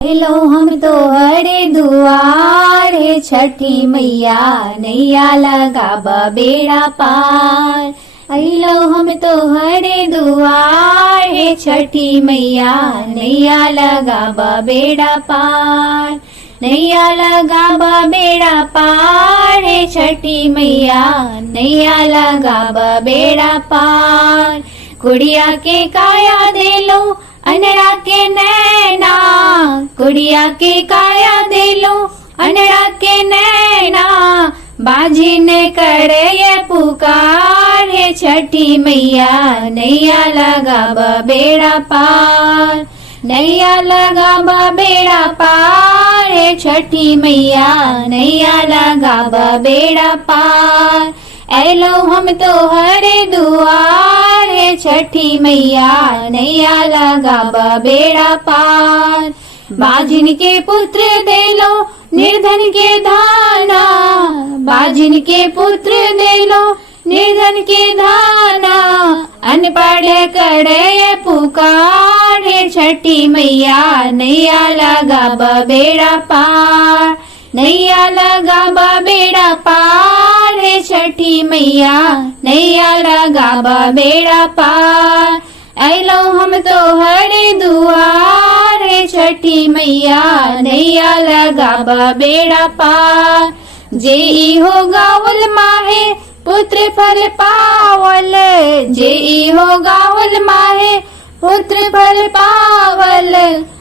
Hello हम तो हरे दुआर है छठी मैया नैया लगाबा बेड़ा पार। हेलो हम तो हरे दुआर है छठी मैया नैया लगाबा बेड़ा पार। नैया लगाबा बेड़ा पार है छठी मैया नैया लगाबा बेड़ा पार। गुड़िया के काया दे लो अनड़ा के नैना, गुड़िया के काया दे लो अनड़ा के नैना। बाजी ने करे ये पुकार है छठी मैया नैया लगाबा बेड़ा पार। नैया लगाबा बेड़ा पार है छठी मैया नैया लगाबा बेड़ा पार। एलो हम तो हरे दुआर है छठी मैया नैया लगाबा बेड़ा पार। बाजिन के पुत्र दे लो निर्धन के धाना, बाजिन के पुत्र दे लो निर्धन के धाना। अनपढ़ करे पुकार है छठी मैया नैया लगाबा बेड़ा पार। नैया लगाबा बेड़ा पार है छठी मैया नैया लगाबा बेड़ा पार। ऐलो हम तो हरे दुआर है छठी मैया नैया लगाबा बेड़ा पार। जे हो गावल माहे पुत्र फल पावल, जे हो गावल माहे पुत्र फल पावल।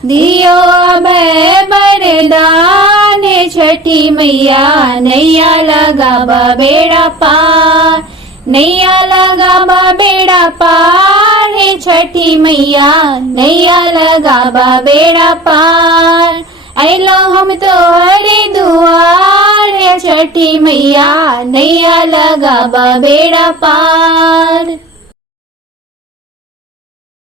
दियो अभय वरदान है छठी मैया नैया लगाबा बेड़ा पार। नैया लगाबा बेड़ा पार है छठी मैया नैया लगाबा बेड़ा पार। ऐलो हम तो हरे दुआर है छठी मैया नैया लगाबा बेड़ा पार।